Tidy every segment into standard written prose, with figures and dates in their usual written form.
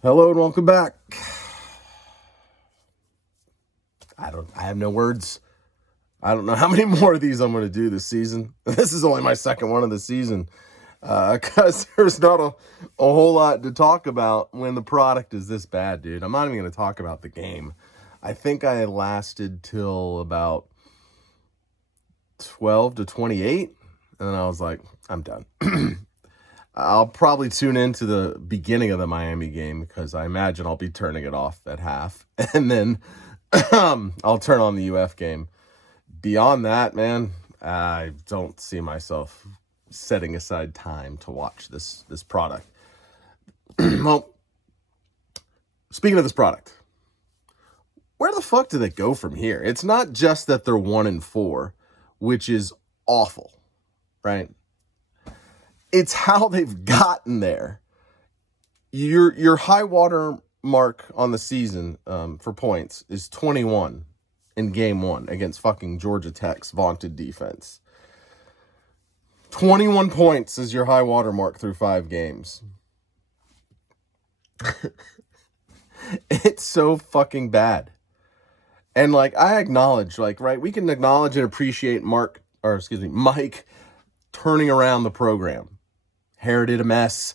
Hello and welcome back. I have no words. I don't know how many more of these I'm going to do this season. This is only my second one of the season because there's not a whole lot to talk about when the product is this bad, dude. I'm not even going to talk about the game. I think I lasted till about 12 to 28, and then I was like, I'm done. I'll probably tune into the beginning of the Miami game because I imagine I'll be turning it off at half. And then I'll turn on the UF game. Beyond that, man, I don't see myself setting aside time to watch this product. Well, speaking of this product, where the fuck do they go from here? It's not just that they're 1-4, which is awful, right? It's how they've gotten there. Your high water mark on the season for points is 21 in game one against fucking Georgia Tech's vaunted defense. 21 points is your high water mark through 5 games. It's so fucking bad. And I acknowledge, right, we can acknowledge and appreciate Mike turning around the program. Inherited a mess,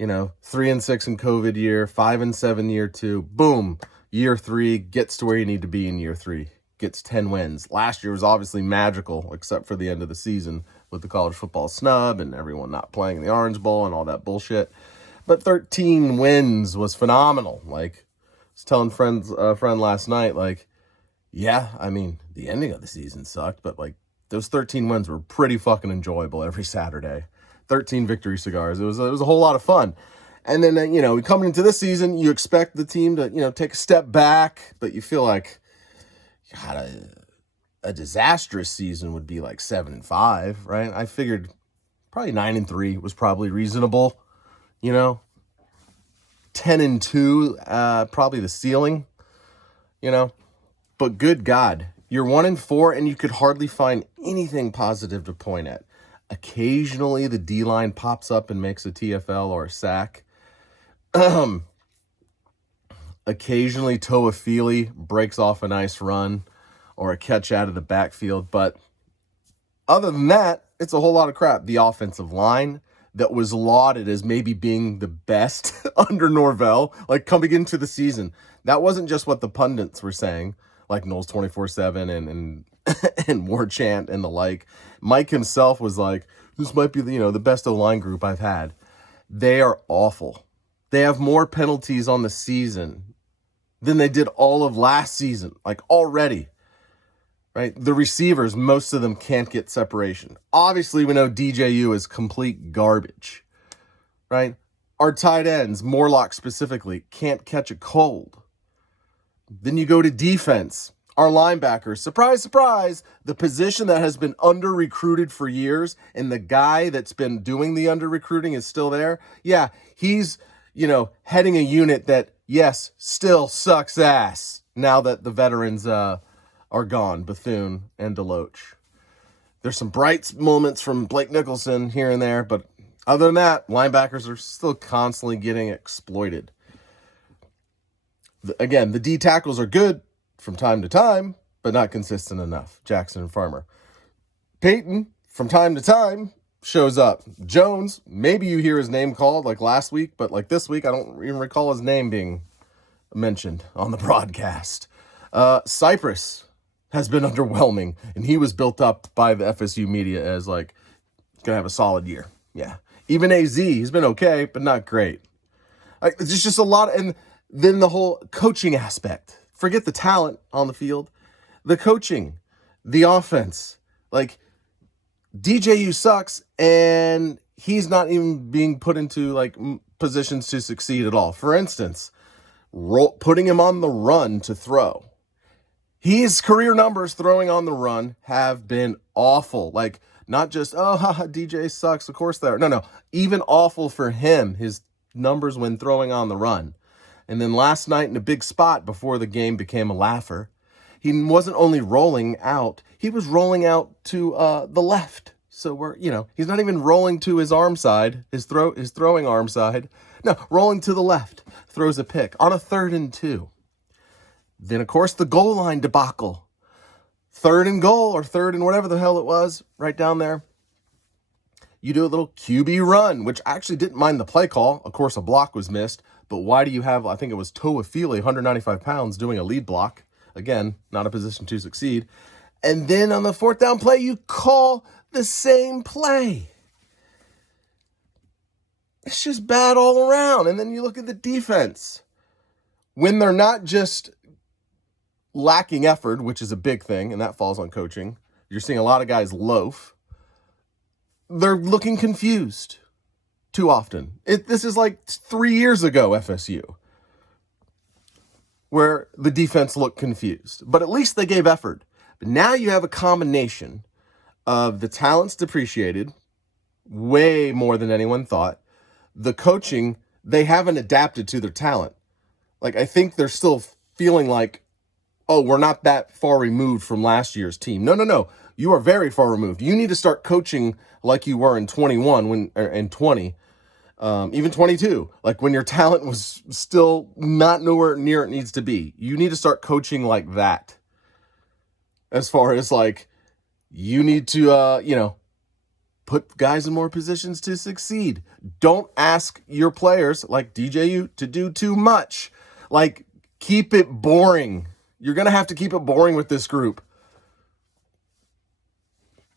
3-6 in COVID year, 5-7 year 2, boom, year 3 gets to where you need to be in year 3, gets 10 wins. Last year was obviously magical, except for the end of the season with the college football snub and everyone not playing in the Orange Bowl and all that bullshit. But 13 wins was phenomenal. I was telling a friend last night, yeah, I mean, the ending of the season sucked, but those 13 wins were pretty fucking enjoyable every Saturday. 13 victory cigars. It was a whole lot of fun. And then, coming into this season, you expect the team to, take a step back, but you feel like, God, a disastrous season would be 7-5, right? I figured probably 9-3 was probably reasonable, 10-2, probably the ceiling, but good God, you're 1-4 and you could hardly find anything positive to point at. Occasionally, the D-line pops up and makes a TFL or a sack. Occasionally, Toafili breaks off a nice run or a catch out of the backfield. But other than that, it's a whole lot of crap. The offensive line that was lauded as maybe being the best under Norvell, coming into the season. That wasn't just what the pundits were saying, like Knowles 24/7 and War Chant and the like. Mike himself was like, this might be the best O-line group I've had. They are awful. They have more penalties on the season than they did all of last season, already. Right? The receivers, most of them can't get separation. Obviously, we know DJU is complete garbage. Right? Our tight ends, Morlock specifically, can't catch a cold. Then you go to defense. Our linebackers, surprise, surprise, the position that has been under-recruited for years and the guy that's been doing the under-recruiting is still there. Yeah, he's, heading a unit that, yes, still sucks ass now that the veterans are gone, Bethune and Deloach. There's some bright moments from Blake Nicholson here and there, but other than that, linebackers are still constantly getting exploited. Again, the D tackles are good from time to time, but not consistent enough. Jackson and Farmer. Peyton, from time to time, shows up. Jones, maybe you hear his name called last week, but this week, I don't even recall his name being mentioned on the broadcast. Cypress has been underwhelming, and he was built up by the FSU media as going to have a solid year. Yeah. Even AZ, he's been okay, but not great. There's just a lot, and then the whole coaching aspect. Forget the talent on the field. The coaching, the offense. DJU sucks, and he's not even being put into, positions to succeed at all. For instance, putting him on the run to throw. His career numbers throwing on the run have been awful. Not just, DJ sucks, of course they are. No. Even awful for him, his numbers when throwing on the run. And then last night in a big spot before the game became a laugher, he wasn't only rolling out, he was rolling out to the left. So he's not even rolling to his arm side, his throwing arm side. No, rolling to the left. throws a pick on a 3rd and 2. Then, of course, the goal line debacle. 3rd and goal or 3rd and whatever the hell it was, right down there. You do a little QB run, which I actually didn't mind the play call. Of course, a block was missed. But why do you have, I think it was Toafili, 195 pounds, doing a lead block? Again, not a position to succeed. And then on the 4th down play, you call the same play. It's just bad all around. And then you look at the defense. When they're not just lacking effort, which is a big thing, and that falls on coaching. You're seeing a lot of guys loaf. They're looking confused too often. This is like 3 years ago, FSU, where the defense looked confused. But at least they gave effort. But now you have a combination of the talents depreciated way more than anyone thought. The coaching, they haven't adapted to their talent. Like, I think they're still feeling like, oh, we're not that far removed from last year's team. No. You are very far removed. You need to start coaching like you were in 21 and 20, even 22. Like when your talent was still not nowhere near it needs to be. You need to start coaching like that. As far as like, you need to, put guys in more positions to succeed. Don't ask your players like DJU to do too much. Like, keep it boring. You're going to have to keep it boring with this group.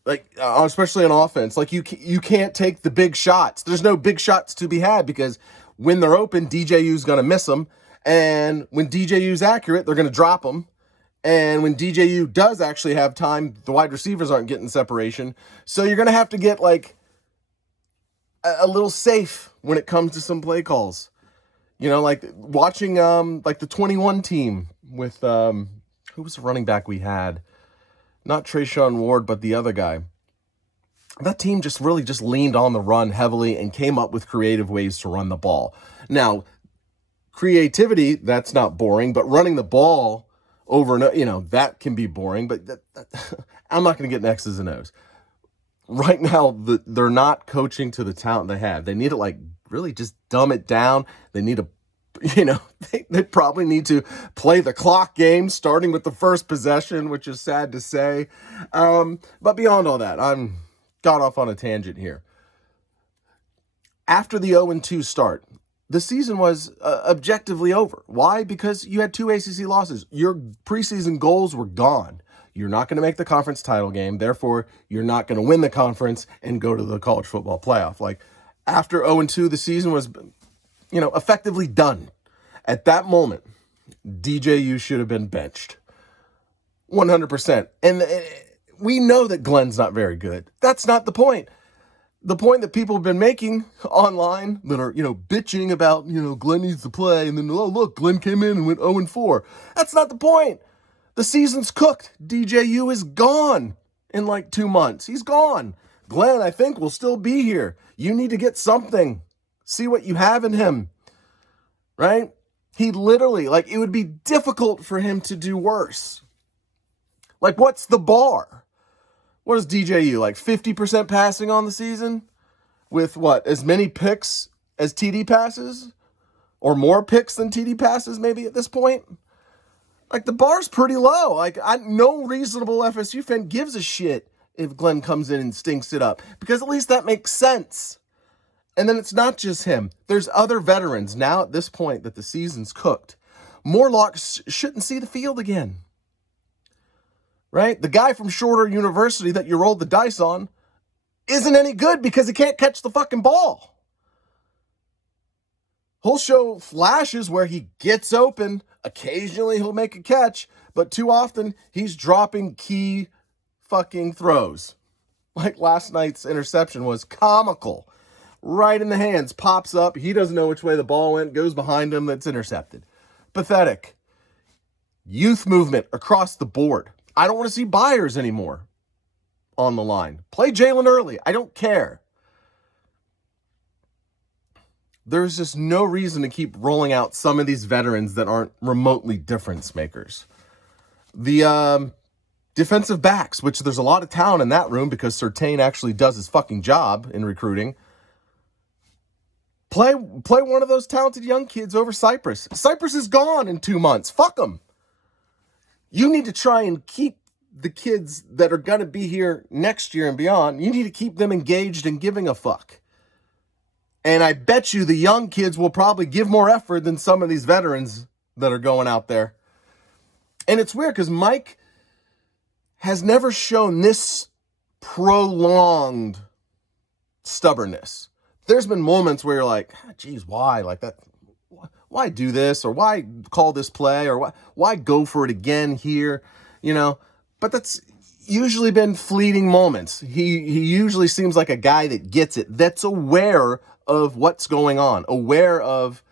Like, especially on offense. Like, you can't take the big shots. There's no big shots to be had because when they're open, DJU's going to miss them. And when DJU's accurate, they're going to drop them. And when DJU does actually have time, the wide receivers aren't getting separation. So you're going to have to get, like, a little safe when it comes to some play calls. Like watching like the 21 team with who was the running back we had? Not Trayshawn Ward, but the other guy. That team just really just leaned on the run heavily and came up with creative ways to run the ball. Now, creativity, that's not boring, but running the ball over and that can be boring, but I'm not going to get X's and O's. Right now, they're not coaching to the talent they have. They need to, like, really just dumb it down. They need to, they probably need to play the clock game, starting with the first possession, which is sad to say. But beyond all that, I'm got off on a tangent here. After the 0-2 start, the season was objectively over. Why? Because you had 2 ACC losses. Your preseason goals were gone. You're not going to make the conference title game. Therefore, you're not going to win the conference and go to the college football playoff. Like, after 0-2, the season was, effectively done. At that moment, DJU should have been benched. 100%. And we know that Glenn's not very good. That's not the point. The point that people have been making online that are, bitching about, Glenn needs to play. And then, oh, look, Glenn came in and went 0-4. That's not the point. The season's cooked. DJU is gone in like 2 months. He's gone. Glenn, I think, will still be here. You need to get something. See what you have in him. Right? He literally, like, it would be difficult for him to do worse. Like, what's the bar? What is DJU, like 50% passing on the season? With what, as many picks as TD passes? Or more picks than TD passes maybe at this point? Like, the bar's pretty low. Like, no reasonable FSU fan gives a shit if Glenn comes in and stinks it up. Because at least that makes sense. And then it's not just him. There's other veterans now at this point that the season's cooked. Morlock shouldn't see the field again. Right? The guy from Shorter University that you rolled the dice on isn't any good because he can't catch the fucking ball. He'll show flashes where he gets open. Occasionally he'll make a catch, but too often he's dropping key fucking throws. Like last night's interception was comical. Right in the hands, pops up. He doesn't know which way the ball went, goes behind him, that's intercepted. Pathetic. Youth movement across the board. I don't want to see Byers anymore on the line. Play Jalen early. I don't care. There's just no reason to keep rolling out some of these veterans that aren't remotely difference makers. The defensive backs, which there's a lot of talent in that room because Surtain actually does his fucking job in recruiting. Play one of those talented young kids over Cypress. Cypress is gone in 2 months. Fuck them. You need to try and keep the kids that are going to be here next year and beyond. You need to keep them engaged and giving a fuck. And I bet you the young kids will probably give more effort than some of these veterans that are going out there. And it's weird because Mike has never shown this prolonged stubbornness. There's been moments where you're like, geez, why? Like that, why do this? Or why call this play? Or why go for it again here? You know, but that's usually been fleeting moments. He usually seems like a guy that gets it, that's aware of what's going on, aware of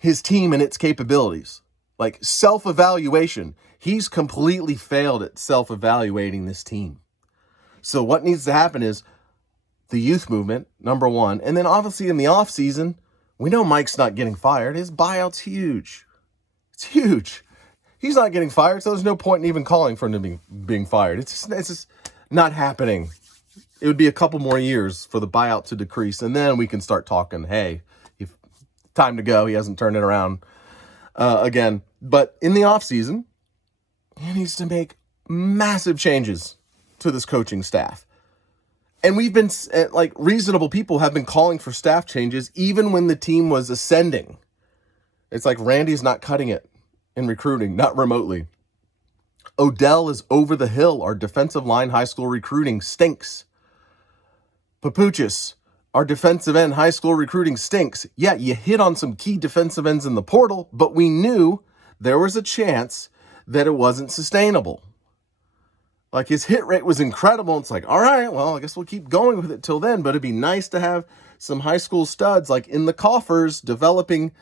his team and its capabilities. Like self-evaluation. He's completely failed at self-evaluating this team. So what needs to happen is the youth movement, number one. And then obviously in the offseason, we know Mike's not getting fired. His buyout's huge. It's huge. He's not getting fired, so there's no point in even calling for him to being fired. It's just not happening. It would be a couple more years for the buyout to decrease, and then we can start talking, hey, time to go. He hasn't turned it around again. But in the offseason, he needs to make massive changes to this coaching staff. And we've been, like, reasonable people have been calling for staff changes even when the team was ascending. It's like Randy's not cutting it in recruiting, not remotely. Odell is over the hill. Our defensive line high school recruiting stinks. Papuchis, our defensive end high school recruiting stinks. Yeah, you hit on some key defensive ends in the portal, but we knew there was a chance that it wasn't sustainable. Like, his hit rate was incredible. It's like, all right, well, I guess we'll keep going with it till then, but it'd be nice to have some high school studs like in the coffers developing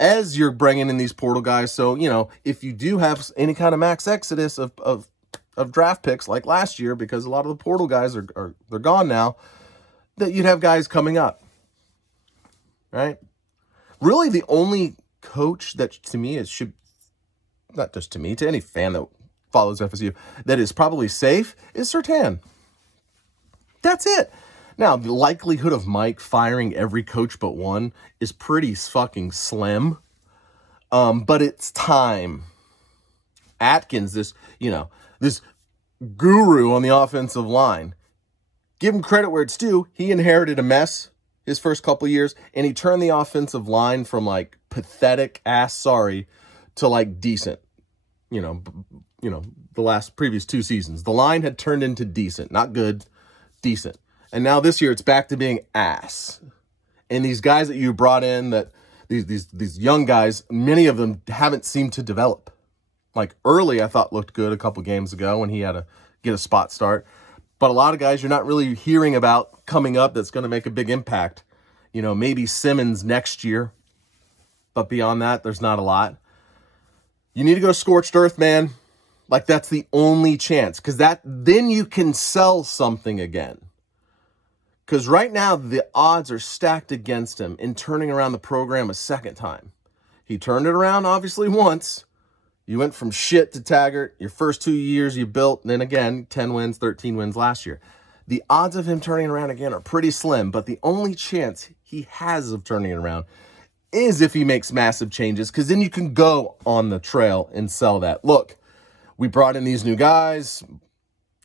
as you're bringing in these portal guys. So, you know, if you do have any kind of max exodus of draft picks like last year, because a lot of the portal guys they're gone now, that you'd have guys coming up, right? Really, the only coach that to me not just to me, to any fan that follows FSU, that is probably safe is Surtain. That's it. Now, the likelihood of Mike firing every coach but one is pretty fucking slim. But it's time. Atkins, this guru on the offensive line, give him credit where it's due. He inherited a mess his first couple of years, and he turned the offensive line from like pathetic ass sorry to like decent. The previous 2 seasons, the line had turned into decent, not good, decent. And now this year it's back to being ass. And these guys that you brought in, that these young guys, many of them haven't seemed to develop. Like Early, I thought looked good a couple games ago when he had to get a spot start. But a lot of guys you're not really hearing about coming up that's going to make a big impact. You know, maybe Simmons next year. But beyond that, there's not a lot. You need to go scorched earth, man. Like, that's the only chance. Because then you can sell something again. Because right now, the odds are stacked against him in turning around the program a second time. He turned it around, obviously, once. You went from shit to Taggart. Your first 2 years you built, and then again, 10 wins, 13 wins last year. The odds of him turning it around again are pretty slim, but the only chance he has of turning it around is if he makes massive changes, because then you can go on the trail and sell that. Look, we brought in these new guys.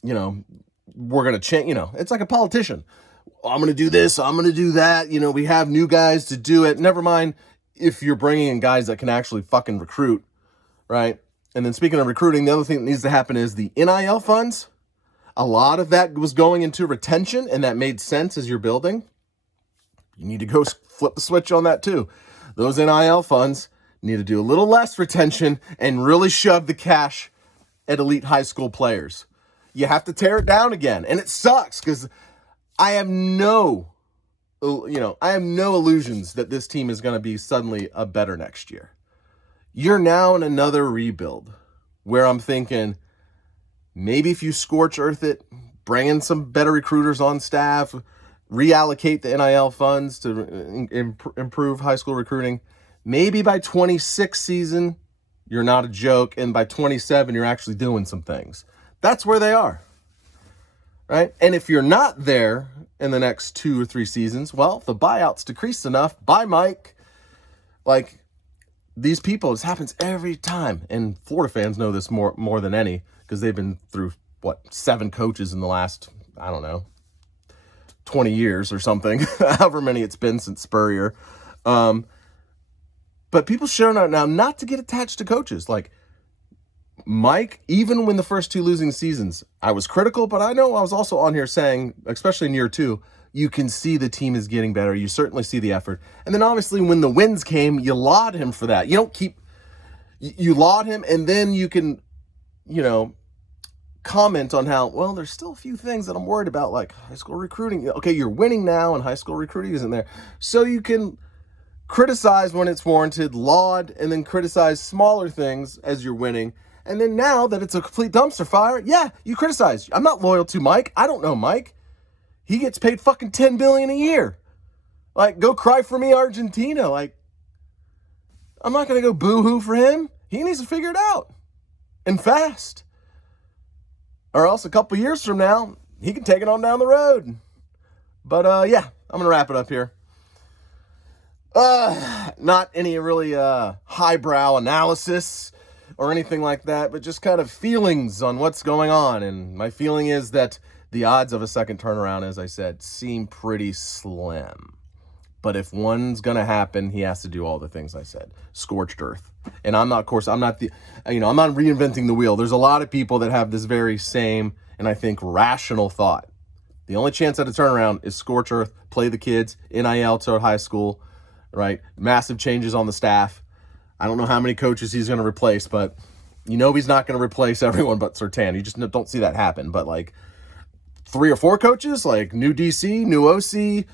We're going to change. It's like a politician. I'm going to do this. I'm going to do that. We have new guys to do it. Never mind if you're bringing in guys that can actually fucking recruit, right? And then speaking of recruiting, the other thing that needs to happen is the NIL funds. A lot of that was going into retention, and that made sense as you're building. You need to go flip the switch on that too. Those NIL funds need to do a little less retention and really shove the cash at elite high school players. You have to tear it down again. And it sucks because I have no illusions that this team is going to be suddenly a better next year. You're now in another rebuild where I'm thinking maybe if you scorch earth it, bring in some better recruiters on staff, reallocate the NIL funds to improve high school recruiting. Maybe by 26 season, you're not a joke. And by 27, you're actually doing some things. That's where they are. right? And if you're not there in the next 2 or 3 seasons, well, if the buyout's decreased enough, bye, Mike. Like, these people, this happens every time. And Florida fans know this more than any, because they've been through, 7 coaches in the last, 20 years or something, however many it's been since Spurrier. But people show now not to get attached to coaches. Like, Mike, even when the first 2 losing seasons, I was critical, but I know I was also on here saying, especially in year 2, you can see the team is getting better. You certainly see the effort. And then obviously when the wins came, you laud him for that. You don't you laud him, and then you can, comment on how, well, there's still a few things that I'm worried about, like high school recruiting. Okay, you're winning now and high school recruiting isn't there. So you can criticize when it's warranted, laud, and then criticize smaller things as you're winning. And then now that it's a complete dumpster fire, yeah, you criticize. I'm not loyal to Mike. I don't know Mike. He gets paid fucking $10 billion a year. Like, go cry for me, Argentina. Like, I'm not going to go boo-hoo for him. He needs to figure it out. And fast. Or else a couple years from now, he can take it on down the road. But, yeah, I'm going to wrap it up here. Not any really highbrow analysis or anything like that, but just kind of feelings on what's going on. And my feeling is that the odds of a second turnaround, as I said, seem pretty slim. But if one's going to happen, he has to do all the things I said. Scorched earth. And I'm not reinventing the wheel. There's a lot of people that have this very same, and I think, rational thought. The only chance at a turnaround is scorch earth, play the kids, NIL to high school, right? Massive changes on the staff. I don't know how many coaches he's going to replace, but he's not going to replace everyone but Surtain. You just don't see that happen. But, 3 or 4 coaches, new DC, new OC,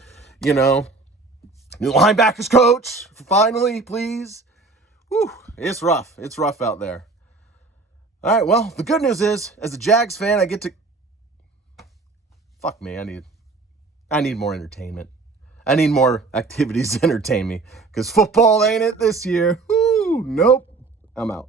new linebackers coach, finally, please. Whew, it's rough. It's rough out there. All right, well, the good news is, as a Jags fan, I get to... Fuck me, I need more entertainment. I need more activities to entertain me, because football ain't it this year. Whoo, nope. I'm out.